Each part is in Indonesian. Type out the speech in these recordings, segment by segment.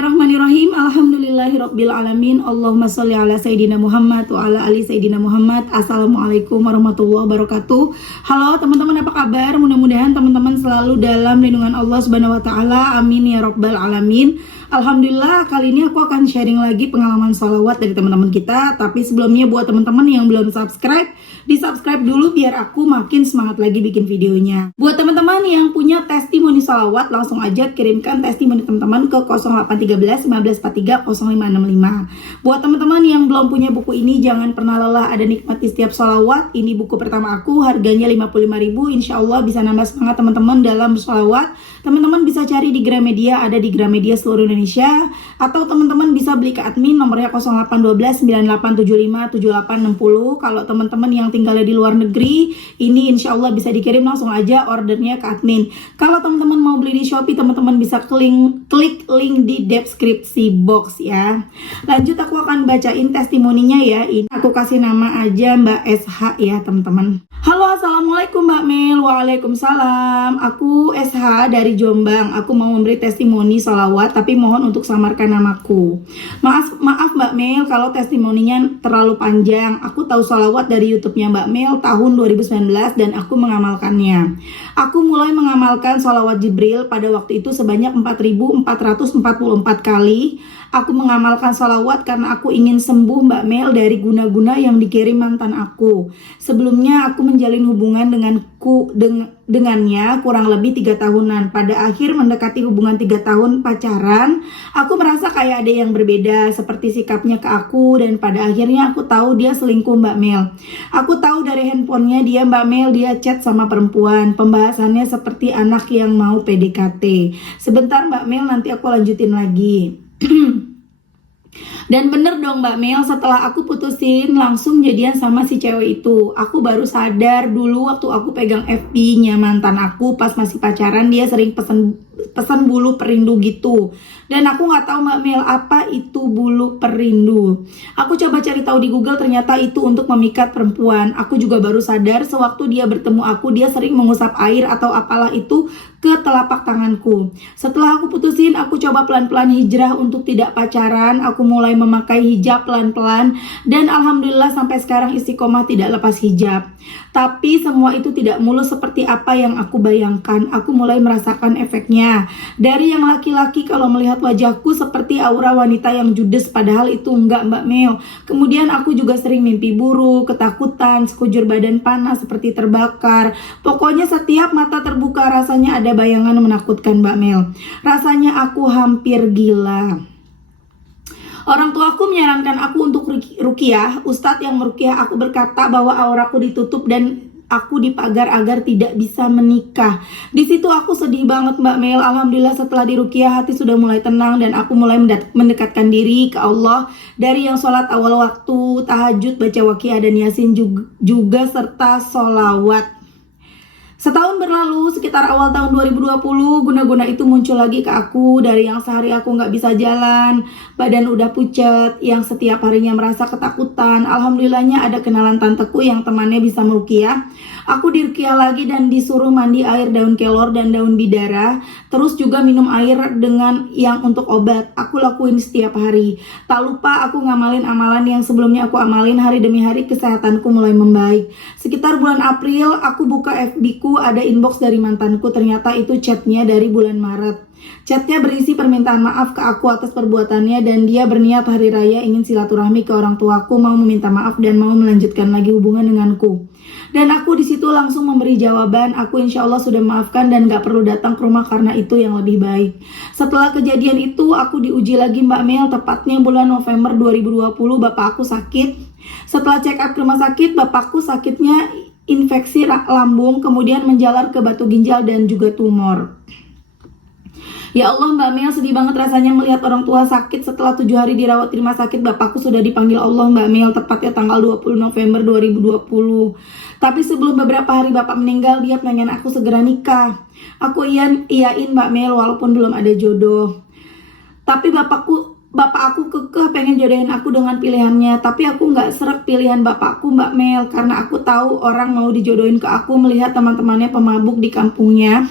Bismillahirrahmanirrahim. Alhamdulillahirrabbilalamin. Allahumma sholli ala Sayyidina Muhammad wa ala ali Sayyidina Muhammad. Assalamualaikum warahmatullahi wabarakatuh. Halo teman-teman, apa kabar? Mudah-mudahan teman-teman selalu dalam lindungan Allah Subhanahu wa taala. Amin ya rabbal alamin. Alhamdulillah, kali ini aku akan sharing lagi pengalaman sholawat dari teman-teman kita. Tapi sebelumnya buat teman-teman yang belum subscribe, di-subscribe dulu biar aku makin semangat lagi bikin videonya. Buat teman-teman yang punya testimoni sholawat, langsung aja kirimkan testimoni teman-teman ke 0813 1543 0565. Buat teman-teman yang belum punya buku ini, jangan pernah lelah ada nikmati setiap sholawat. Ini buku pertama aku, harganya 55.000. Insya Allah bisa nambah semangat teman-teman dalam sholawat. Teman-teman bisa cari di Gramedia, ada di Gramedia seluruh Indonesia. Atau teman-teman bisa beli ke admin, nomornya 0812 9875 7860. Kalau teman-teman yang tinggalnya di luar negeri, ini insya Allah bisa dikirim langsung aja ordernya ke admin. Kalau teman-teman mau beli di Shopee, teman-teman bisa klik link di deskripsi box ya. Lanjut, aku akan bacain testimoninya ya. Ini aku kasih nama aja Mbak SH ya teman-teman. Halo, assalamualaikum Mbak Mel. Waalaikumsalam. Aku SH dari Jombang. Aku mau memberi testimoni sholawat, tapi mohon untuk samarkan namaku. Maaf Mbak Mel kalau testimoninya terlalu panjang. Aku tahu sholawat dari YouTube-nya Mbak Mel tahun 2019 dan aku mengamalkannya. Aku mulai mengamalkan sholawat Jibril pada waktu itu sebanyak 4.444 kali. Aku mengamalkan sholawat karena aku ingin sembuh Mbak Mel dari guna-guna yang dikirim mantan aku. Sebelumnya aku menjalin hubungan dengannya kurang lebih 3 tahunan. Pada akhir mendekati hubungan 3 tahun pacaran, aku merasa kayak ada yang berbeda seperti sikapnya ke aku, dan pada akhirnya aku tahu dia selingkuh Mbak Mel. Aku tahu dari handphonenya dia Mbak Mel, dia chat sama perempuan. Pembahasannya seperti anak yang mau PDKT. Sebentar Mbak Mel, nanti aku lanjutin lagi. Dan bener dong Mbak Mel, setelah aku putusin langsung jadian sama si cewek itu. Aku baru sadar dulu waktu aku pegang FB-nya mantan aku pas masih pacaran, dia sering pesan bulu perindu gitu. Dan aku nggak tahu Mbak Mel apa itu bulu perindu. Aku coba cari tahu di Google, ternyata itu untuk memikat perempuan. Aku juga baru sadar sewaktu dia bertemu aku, dia sering mengusap air atau apalah itu ke telapak tanganku. Setelah aku putusin, aku coba pelan-pelan hijrah untuk tidak pacaran. Aku mulai memakai hijab pelan-pelan dan alhamdulillah sampai sekarang istiqomah tidak lepas hijab. Tapi semua itu tidak mulus seperti apa yang aku bayangkan. Aku mulai merasakan efeknya. Dari yang laki-laki kalau melihat wajahku seperti aura wanita yang judes, padahal itu enggak Mbak Mel. Kemudian aku juga sering mimpi buruk, ketakutan, sekujur badan panas seperti terbakar. Pokoknya setiap mata terbuka rasanya ada bayangan menakutkan Mbak Mel. Rasanya aku hampir gila. Orang tuaku menyarankan aku untuk ruqyah. Ustadz yang meruqyah aku berkata bahwa auraku ditutup dan aku dipagar agar tidak bisa menikah. Di situ aku sedih banget Mbak Mel. Alhamdulillah setelah diruqyah hati sudah mulai tenang dan aku mulai mendekatkan diri ke Allah. Dari yang sholat awal waktu, tahajud, baca waqiah dan yasin juga serta sholawat. Setahun berlalu, sekitar awal tahun 2020, guna-guna itu muncul lagi ke aku. Dari yang sehari aku nggak bisa jalan, badan udah pucat, yang setiap harinya merasa ketakutan. Alhamdulillahnya ada kenalan tanteku yang temannya bisa meruqyah. Aku diruqyah lagi dan disuruh mandi air daun kelor dan daun bidara. Terus juga minum air dengan yang untuk obat. Aku lakuin setiap hari. Tak lupa aku ngamalin amalan yang sebelumnya aku amalin. Hari demi hari kesehatanku mulai membaik. Sekitar bulan April aku buka FB-ku, ada inbox dari mantanku. Ternyata itu chatnya dari bulan Maret. Chatnya berisi permintaan maaf ke aku atas perbuatannya dan dia berniat hari raya ingin silaturahmi ke orang tuaku, mau meminta maaf dan mau melanjutkan lagi hubungan denganku. Dan aku di situ langsung memberi jawaban, aku insya Allah sudah memaafkan dan gak perlu datang ke rumah karena itu yang lebih baik. Setelah kejadian itu aku diuji lagi Mbak Mel, tepatnya bulan November 2020 bapak aku sakit. Setelah check up ke rumah sakit, bapakku sakitnya infeksi lambung, kemudian menjalar ke batu ginjal dan juga tumor. Ya Allah Mbak Mel, sedih banget rasanya melihat orang tua sakit. Setelah 7 hari dirawat di rumah sakit, bapakku sudah dipanggil Allah Mbak Mel, tepatnya tanggal 20 November 2020. Tapi sebelum beberapa hari bapak meninggal, dia pengen aku segera nikah. Aku iyain Mbak Mel walaupun belum ada jodoh. Tapi bapak aku kekeh pengen jodohin aku dengan pilihannya. Tapi aku nggak srek pilihan bapakku Mbak Mel, karena aku tahu orang mau dijodohin ke aku melihat teman-temannya pemabuk di kampungnya.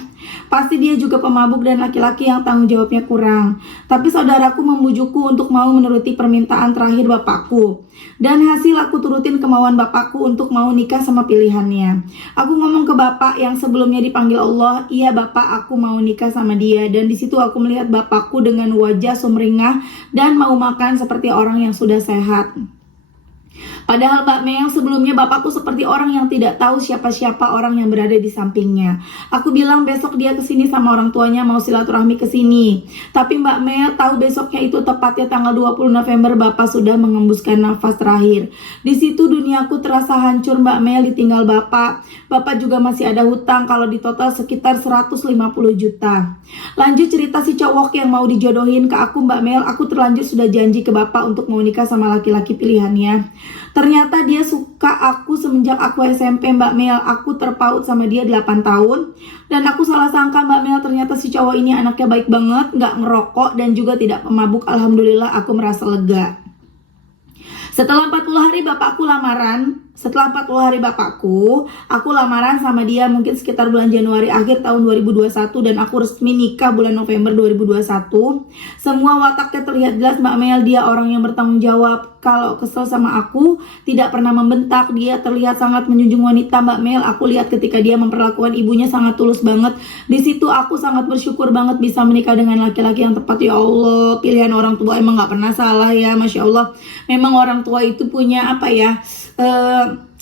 Pasti dia juga pemabuk dan laki-laki yang tanggung jawabnya kurang. Tapi saudaraku membujukku untuk mau menuruti permintaan terakhir bapakku. Dan hasil aku turutin kemauan bapakku untuk mau nikah sama pilihannya. Aku ngomong ke bapak yang sebelumnya dipanggil Allah, iya bapak, aku mau nikah sama dia. Dan di situ aku melihat bapakku dengan wajah sumringah dan mau makan seperti orang yang sudah sehat. Padahal Mbak Mel sebelumnya bapakku seperti orang yang tidak tahu siapa-siapa orang yang berada di sampingnya. Aku bilang besok dia kesini sama orang tuanya mau silaturahmi kesini. Tapi Mbak Mel tahu besoknya itu tepatnya tanggal 20 November bapak sudah mengembuskan nafas terakhir. Di situ duniaku terasa hancur Mbak Mel ditinggal bapak. Bapak juga masih ada hutang kalau di total sekitar 150 juta. Lanjut cerita si cowok yang mau dijodohin ke aku Mbak Mel. Aku terlanjur sudah janji ke bapak untuk mau nikah sama laki-laki pilihannya. Ternyata dia suka aku semenjak aku SMP Mbak Mel. Aku terpaut sama dia 8 tahun. Dan aku salah sangka Mbak Mel, ternyata si cowok ini anaknya baik banget, gak ngerokok dan juga tidak pemabuk. Alhamdulillah aku merasa lega. Setelah 40 hari bapakku lamaran, aku lamaran sama dia mungkin sekitar bulan Januari akhir tahun 2021 dan aku resmi nikah bulan November 2021. Semua wataknya terlihat jelas Mbak Mel, dia orang yang bertanggung jawab. Kalau kesel sama aku, tidak pernah membentak. Dia terlihat sangat menjunjung wanita Mbak Mel. Aku lihat ketika dia memperlakukan ibunya sangat tulus banget. Di situ aku sangat bersyukur banget bisa menikah dengan laki-laki yang tepat. Ya Allah, pilihan orang tua emang gak pernah salah ya, Masya Allah. Memang orang tua itu punya apa ya,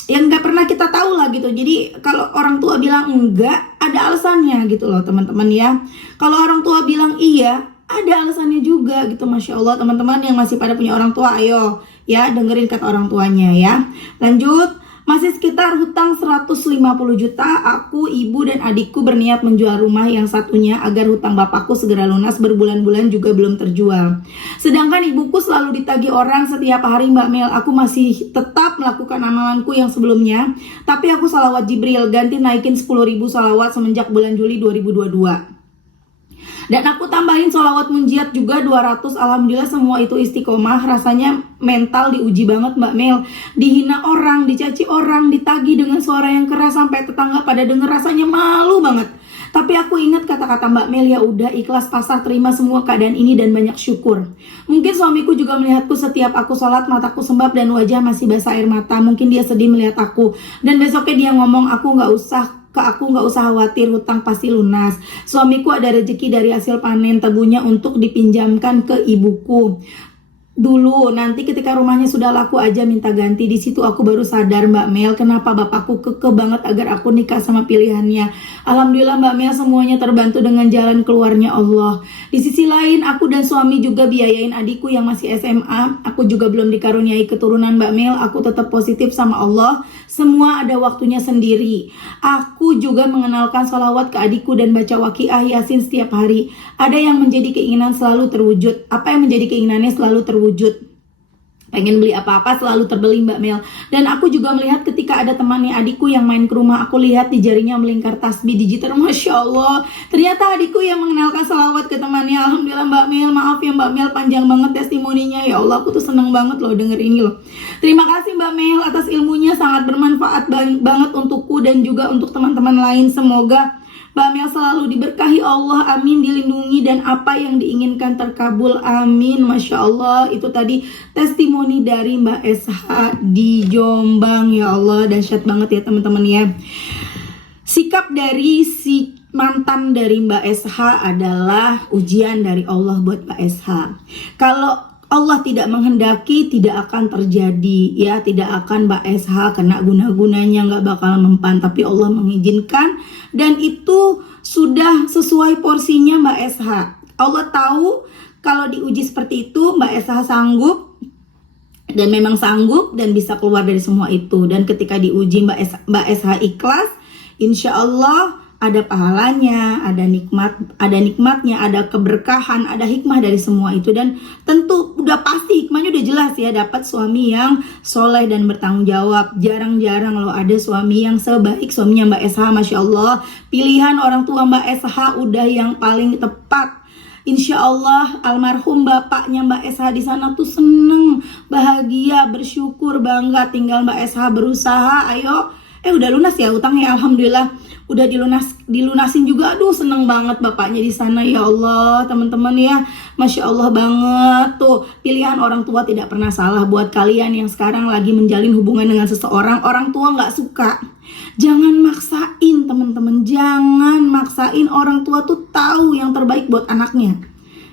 yang nggak pernah kita tahu lah gitu. Jadi kalau orang tua bilang enggak, ada alasannya gitu loh teman-teman ya. Kalau orang tua bilang iya, ada alasannya juga gitu. Masya Allah teman-teman yang masih pada punya orang tua, ayo ya dengerin kata orang tuanya ya. Lanjut. Masih sekitar hutang 150 juta, aku, ibu, dan adikku berniat menjual rumah yang satunya agar hutang bapakku segera lunas, berbulan-bulan juga belum terjual. Sedangkan ibuku selalu ditagih orang setiap hari Mbak Mel. Aku masih tetap melakukan amalanku yang sebelumnya, tapi aku salawat Jibril, ganti naikin 10.000 salawat semenjak bulan Juli 2022. Dan aku tambahin sholawat munjiat juga 200. Alhamdulillah semua itu istiqomah. Rasanya mental diuji banget Mbak Mel. Dihina orang, dicaci orang, ditagih dengan suara yang keras sampai tetangga pada denger, rasanya malu banget. Tapi aku ingat kata-kata Mbak Mel, ya udah ikhlas pasrah terima semua keadaan ini dan banyak syukur. Mungkin suamiku juga melihatku setiap aku sholat mataku sembab dan wajah masih basah air mata. Mungkin dia sedih melihat aku. Dan besoknya dia ngomong aku nggak usah khawatir, hutang pasti lunas. Suamiku ada rezeki dari hasil panen tebunya untuk dipinjamkan ke ibuku dulu. Nanti ketika rumahnya sudah laku aja minta ganti. Di situ aku baru sadar Mbak Mel, kenapa bapakku kekeh banget agar aku nikah sama pilihannya. Alhamdulillah Mbak Mel, semuanya terbantu dengan jalan keluarnya Allah. Di sisi lain aku dan suami juga biayain adikku yang masih SMA. Aku juga belum dikaruniai keturunan Mbak Mel. Aku tetap positif sama Allah. Semua ada waktunya sendiri. Aku juga mengenalkan sholawat ke adikku dan baca waqiah yasin setiap hari. Ada yang menjadi keinginan selalu terwujud. Apa yang menjadi keinginannya selalu terwujud. Pengen beli apa-apa selalu terbeli Mbak Mel. Dan aku juga melihat ketika ada temannya adikku yang main ke rumah, aku lihat di jarinya melingkar tasbih digital. Masya Allah, ternyata adikku yang mengenalkan salawat ke temannya. Alhamdulillah Mbak Mel, maaf ya Mbak Mel, panjang banget testimoninya. Ya Allah, aku tuh seneng banget loh denger ini loh. Terima kasih Mbak Mel atas ilmunya, sangat bermanfaat banget untukku dan juga untuk teman-teman lain. Semoga Mbak Mel selalu diberkahi Allah, amin, dilindungi dan apa yang diinginkan terkabul, amin. Masya Allah, itu tadi testimoni dari Mbak SH di Jombang. Ya Allah, dahsyat banget ya teman-teman ya. Sikap dari si mantan dari Mbak SH adalah ujian dari Allah buat Mbak SH. Kalau Allah tidak menghendaki, tidak akan terjadi ya, tidak akan Mbak SH kena guna-gunanya, nggak bakal mempan, tapi Allah mengizinkan dan itu sudah sesuai porsinya Mbak SH. Allah tahu kalau diuji seperti itu Mbak SH sanggup dan memang sanggup dan bisa keluar dari semua itu. Dan ketika diuji Mbak SH ikhlas, insya Allah ada pahalanya, ada nikmatnya, ada keberkahan, ada hikmah dari semua itu. Dan tentu udah pasti hikmahnya udah jelas ya, dapat suami yang soleh dan bertanggung jawab. Jarang-jarang loh ada suami yang sebaik suaminya Mbak SH. Masya Allah, pilihan orang tua Mbak SH udah yang paling tepat. Insya Allah almarhum bapaknya Mbak SH di sana tuh seneng, bahagia, bersyukur, bangga. Tinggal Mbak SH berusaha, ayo Udah lunas ya utangnya, alhamdulillah. Udah dilunasin juga. Aduh, seneng banget bapaknya di sana, ya Allah, teman-teman ya. Masya Allah banget. Tuh, pilihan orang tua tidak pernah salah. Buat kalian yang sekarang lagi menjalin hubungan dengan seseorang, orang tua nggak suka, jangan maksain teman-teman. Jangan maksain. Orang tua tuh tahu yang terbaik buat anaknya.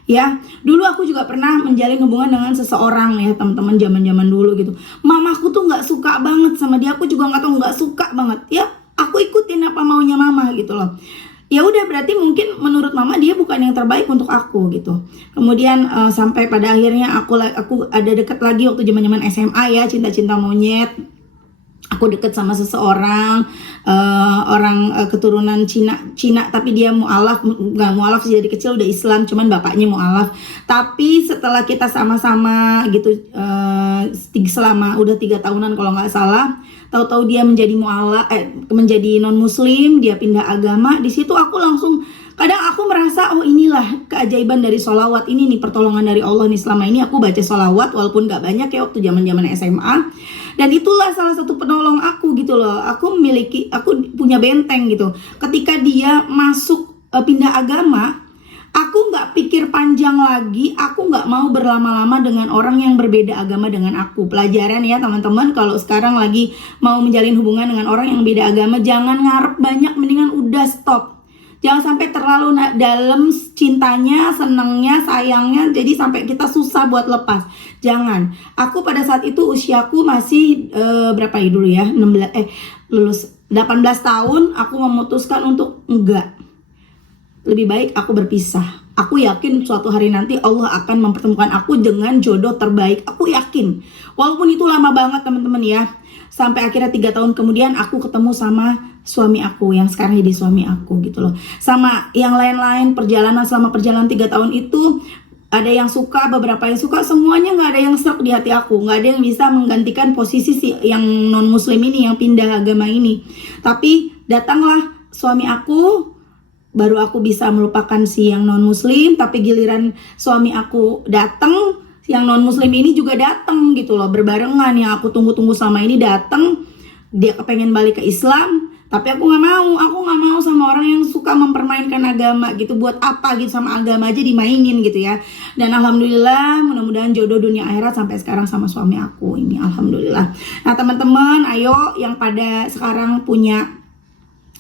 Ya, dulu aku juga pernah menjalin hubungan dengan seseorang ya teman-teman, zaman dulu gitu. Mamaku tuh nggak suka banget sama dia, aku juga nggak suka banget. Ya, aku ikutin apa maunya mama gitu loh. Ya udah, berarti mungkin menurut mama dia bukan yang terbaik untuk aku gitu. Kemudian sampai pada akhirnya aku ada deket lagi waktu zaman SMA ya, cinta-cinta monyet. Aku deket sama seseorang orang keturunan Cina tapi dia mualaf, nggak mualaf sih, dari kecil udah Islam, cuman bapaknya mualaf. Tapi setelah kita sama-sama gitu selama udah 3 tahunan kalau nggak salah, tahu-tahu dia menjadi menjadi non muslim, dia pindah agama. Di situ aku langsung, kadang aku merasa, oh inilah keajaiban dari sholawat ini nih, pertolongan dari Allah nih. Selama ini aku baca sholawat walaupun gak banyak ya waktu zaman SMA, dan itulah salah satu penolong aku gitu loh. Aku punya benteng gitu. Ketika dia masuk pindah agama, aku gak pikir panjang lagi, aku gak mau berlama-lama dengan orang yang berbeda agama dengan aku. Pelajaran ya teman-teman, kalau sekarang lagi mau menjalin hubungan dengan orang yang beda agama, jangan ngarep banyak, mendingan udah stop. Jangan sampai terlalu dalam cintanya, senengnya, sayangnya, jadi sampai kita susah buat lepas. Jangan. Aku pada saat itu usiaku masih berapa ya dulu ya? Lulus 18 tahun, aku memutuskan untuk enggak. Lebih baik aku berpisah. Aku yakin suatu hari nanti Allah akan mempertemukan aku dengan jodoh terbaik. Aku yakin. Walaupun itu lama banget teman-teman ya. Sampai akhirnya 3 tahun kemudian aku ketemu sama suami aku yang sekarang jadi suami aku gitu loh. Sama yang lain-lain, selama perjalanan 3 tahun itu, ada yang suka, beberapa yang suka, semuanya nggak ada yang serp di hati aku. Nggak ada yang bisa menggantikan posisi yang non muslim ini, yang pindah agama ini. Tapi datanglah suami aku, baru aku bisa melupakan si yang non muslim. Tapi giliran suami aku datang, yang non muslim ini juga datang gitu loh, berbarengan. Yang aku tunggu-tunggu sama ini datang, dia kepengen balik ke Islam, tapi aku nggak mau sama orang yang suka mempermainkan agama gitu. Buat apa gitu, sama agama aja dimainin gitu ya. Dan alhamdulillah, mudah-mudahan jodoh dunia akhirat sampai sekarang sama suami aku ini, alhamdulillah. Nah teman-teman, ayo yang pada sekarang punya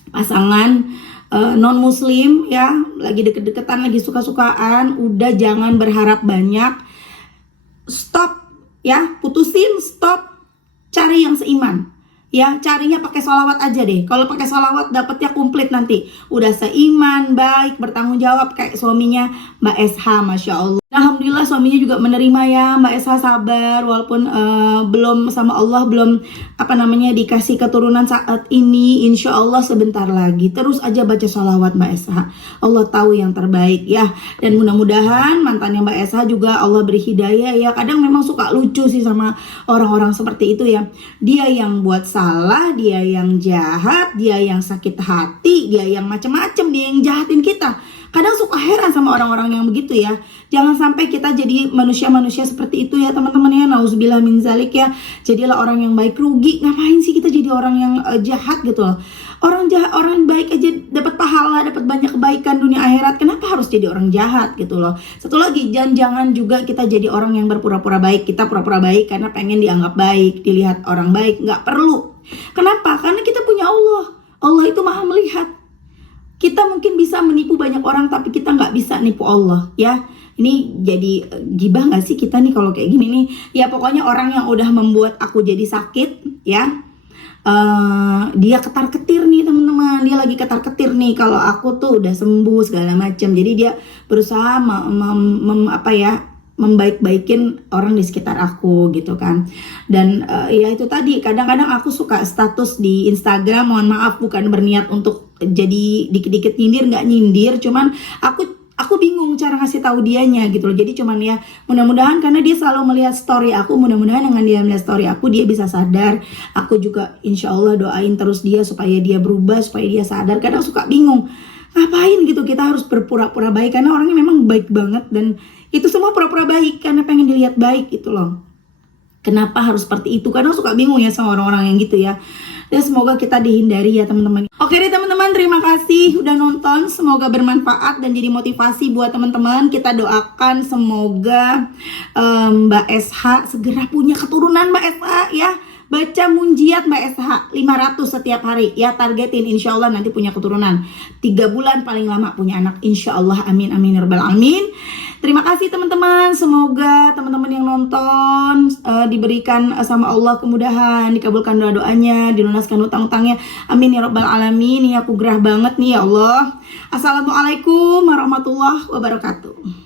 pasangan non muslim ya, lagi deket-deketan, lagi suka-sukaan, udah jangan berharap banyak. Stop ya, putusin, stop, cari yang seiman ya. Carinya pakai sholawat aja deh. Kalau pakai sholawat dapetnya komplit nanti, udah seiman, baik, bertanggung jawab kayak suaminya Mbak SH, Masya Allah. Alhamdulillah suaminya juga menerima ya Mbak SH, sabar walaupun belum sama Allah, belum dikasih keturunan saat ini. Insya Allah sebentar lagi. Terus aja baca sholawat Mbak SH, Allah tahu yang terbaik ya. Dan mudah-mudahan mantannya Mbak SH juga Allah beri hidayah ya. Kadang memang suka lucu sih sama orang-orang seperti itu ya. Dia yang buat salah, dia yang jahat, dia yang sakit hati, dia yang macam-macam, dia yang jahatin kita. Kadang suka heran sama orang-orang yang begitu ya. Jangan sampai kita jadi manusia-manusia seperti itu ya teman-teman ya. Nauzubillah min zalik ya. Jadilah orang yang baik. Rugi, ngapain sih kita jadi orang yang jahat gitu loh. Orang jahat, orang baik aja dapat pahala, dapat banyak kebaikan dunia akhirat. Kenapa harus jadi orang jahat gitu loh. Satu lagi, jangan juga kita jadi orang yang berpura-pura baik. Kita pura-pura baik karena pengen dianggap baik, dilihat orang baik. Nggak perlu. Kenapa? Karena kita punya Allah. Allah itu maha melihat. Kita mungkin bisa menipu banyak orang, tapi kita nggak bisa nipu Allah ya. Ini jadi gibah nggak sih kita nih kalau kayak gini nih? Ya pokoknya orang yang udah membuat aku jadi sakit ya, dia ketar-ketir nih teman-teman. Dia lagi ketar-ketir nih kalau aku tuh udah sembuh segala macam. Jadi dia berusaha membaik-baikin orang di sekitar aku gitu kan. Dan ya itu tadi, kadang-kadang aku suka status di Instagram, mohon maaf bukan berniat untuk jadi dikit-dikit nyindir, nggak nyindir, cuman aku bingung cara ngasih tahu dianya gitu loh. Jadi cuman ya mudah-mudahan karena dia selalu melihat story aku, mudah-mudahan dengan dia melihat story aku dia bisa sadar. Aku juga insya Allah doain terus dia supaya dia berubah, supaya dia sadar. Kadang suka bingung, ngapain gitu kita harus berpura-pura baik, karena orangnya memang baik banget. Dan itu semua pura-pura baik karena pengen dilihat baik gitu loh. Kenapa harus seperti itu? Kadang suka bingung ya sama orang-orang yang gitu ya. Dan semoga kita dihindari ya teman-teman. Oke deh teman-teman, terima kasih udah nonton. Semoga bermanfaat dan jadi motivasi buat teman-teman. Kita doakan semoga Mbak SH segera punya keturunan Mbak SH ya. Baca munjiat Mbak SH 500 setiap hari ya, targetin insya Allah nanti punya keturunan 3 bulan paling lama punya anak insya Allah, amin amin ya rabbal alamin. Terima kasih teman-teman, semoga teman-teman yang nonton diberikan sama Allah kemudahan, dikabulkan doa-doanya, dilunaskan utang-utangnya, amin ya rabbal alamin. Ini aku gerah banget nih ya Allah. Assalamualaikum warahmatullahi wabarakatuh.